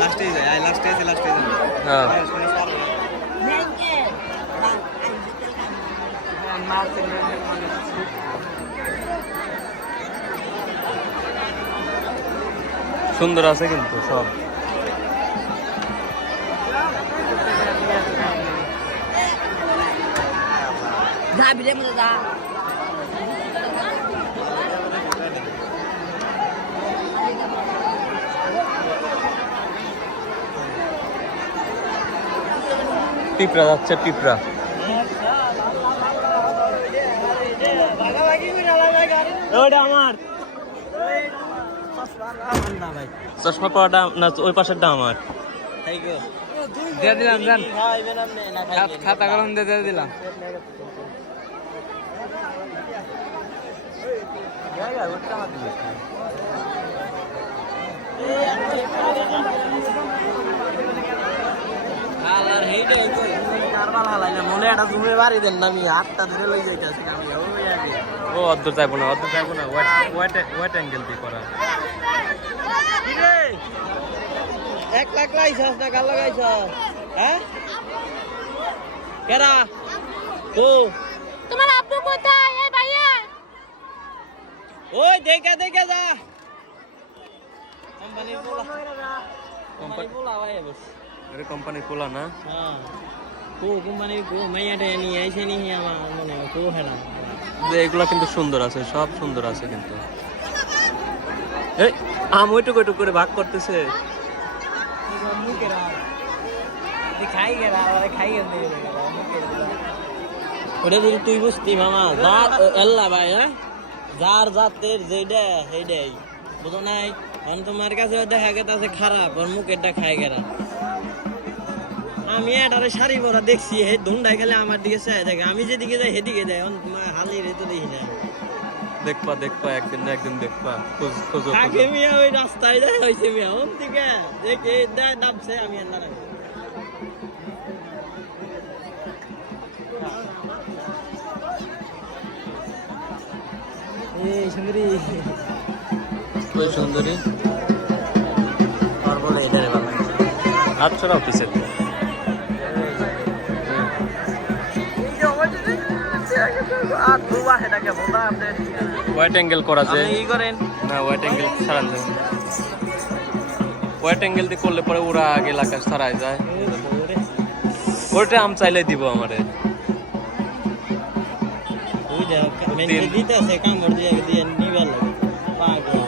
লাস্টে যায় আই লাস্টে আছে লাস্টে যায় হ্যাঁ সুন্দর আছে কিন্তু সব। যা বিলে মতো যা। পিঁপড়া যাচ্ছে পিঁপড়া। আমার। চশমা পড়াটা না ওই পাশেরটা আমার। থ্যাংক ইউ দিয়ে দিলাম জান খাতা কলম দিয়ে দিলাম। ও অর্ধ চাইব না অর্ধ চাইব না ওয়াইট ওয়াইট ওয়াইট অ্যাঙ্গেল দিয়ে করা। এক লাখ লাইছাস না কাল লাগাইছাস হ্যাঁ? কেরা ও। তোমার আব্বু কোথায়? এই ভাইয়া! ওই দেখে দেখে যা। কোম্পানির পোলা। কোম্পানির পোলা ভাই বস। এটা কোম্পানির পোলা না কো কোম্পানির কো মাইয়াটা নিয়ে আইছে নি আমার মনে কো হেরা যে এগুলা কিন্তু সুন্দর আছে সব সুন্দর আছে কিন্তু এই আম ওইটুকু ওইটুকু করে ভাগ করতেছে খাই গেলা খাই ওটা যদি তুই বুঝতি মামা যার এল্লা ভাই হ্যাঁ যার জাতের যেটা সেইটাই বুঝো নাই তোমার কাছে দেখা গেছে খারাপ ওর মুখেরটা খাই গেলা আমি এটারে শাড়ি পরা দেখছি হে ধুন্ডাই খেলে আমার দিকে চাই থাকে। আমি যেদিকে যাই সেদিকে যাই হালি রে তো দেখি না। দেখবা দেখবা একদিন না একদিন দেখবা। খোঁজ খোঁজো খোঁজো। মিয়া ওই রাস্তায় দেয় হয়েছে মিয়া। ওম দিকে দেখে দেয় দাবছে আমি আল্লাহ রাখি। এই সুন্দরী। ওই সুন্দরী। আর বলে এটারে ভালো হাত ছড়াও পিছের আর দুবা সেটাকে বলা আপনি হোয়াইট অ্যাঙ্গেল করা যায়। আপনি ই করেন। না হোয়াইট অ্যাঙ্গেল ছাড়ান যায় হোয়াইট অ্যাঙ্গেল দিয়ে করলে পরে ওরা আগে এলাকা ছাড়ায় যায়। ওইটা আম চাইলে দিব আমারে। দেখ মেনে দিতে আছে কামড় দিয়ে দিয়ে নিবার লাগে। পাগল।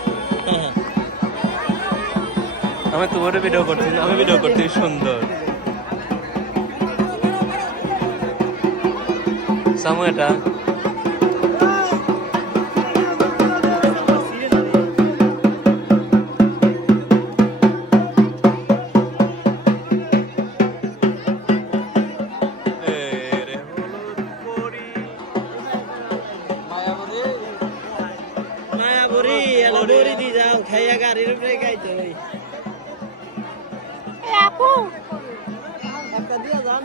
আমি তোমার ভিডিও করছি না, আমি ভিডিও করতে সুন্দর। সামু এটা। মায়াবুরি দি যাও খাইয়া গাড়ির উপরে গাইতে ওই আপু। একটা দিয়া যান।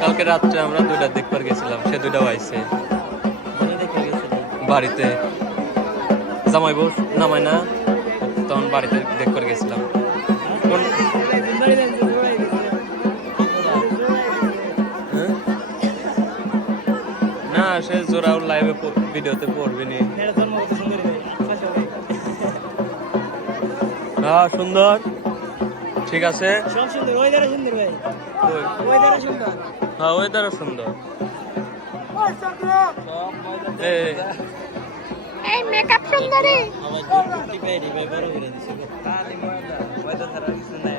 কালকে রাত্রে আমরা দুইটা দেখবার গেছিলাম সে দুইটাও আইছে। বাড়িতে। জামাই বউ নামাই না তখন বাড়িতে দেখবার গেছিলাম। সে লাইভে ভিডিওতে পড়বে নি। হ্যাঁ সুন্দর। ঠিক আছে। সব সুন্দর ওয়েদারও সুন্দর ভাই। ওই, ওয়েদারও সুন্দর। হ্যাঁ ওয়েদারও সুন্দর। এই মেকআপ সুন্দরী। আবার জোর টিপে টিপে বড় করে দিছে ওয়েদার ছাড়া কিছু নাই।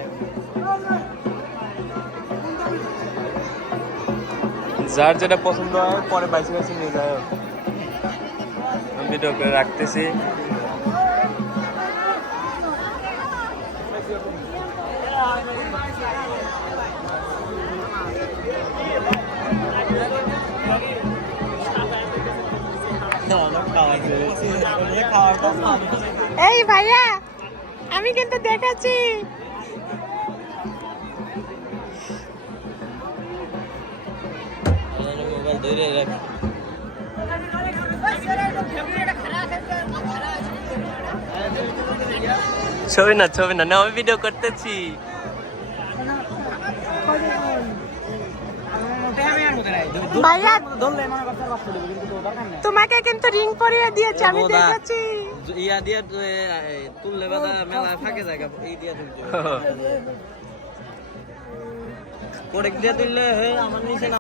যার যেটা পছন্দ হয়, পরে বাইসে বাইসে নিয়ে যায় ভিডিও করে রাখতেছি। এই ভাইয়া, আমি কিন্তু দেখেছি ধরে রাখ ছবি না ছবি না না আমি ভিডিও করতেছি। তোমাকে কিন্তু রিং পরিয়ে দিয়েছে আমি দেখেছি। ইয়া দিয়া তুললে বাদা মেলা ফাঁকে জায়গা এই দিয়া তুলতে দিয়া তুললে আমার নিচে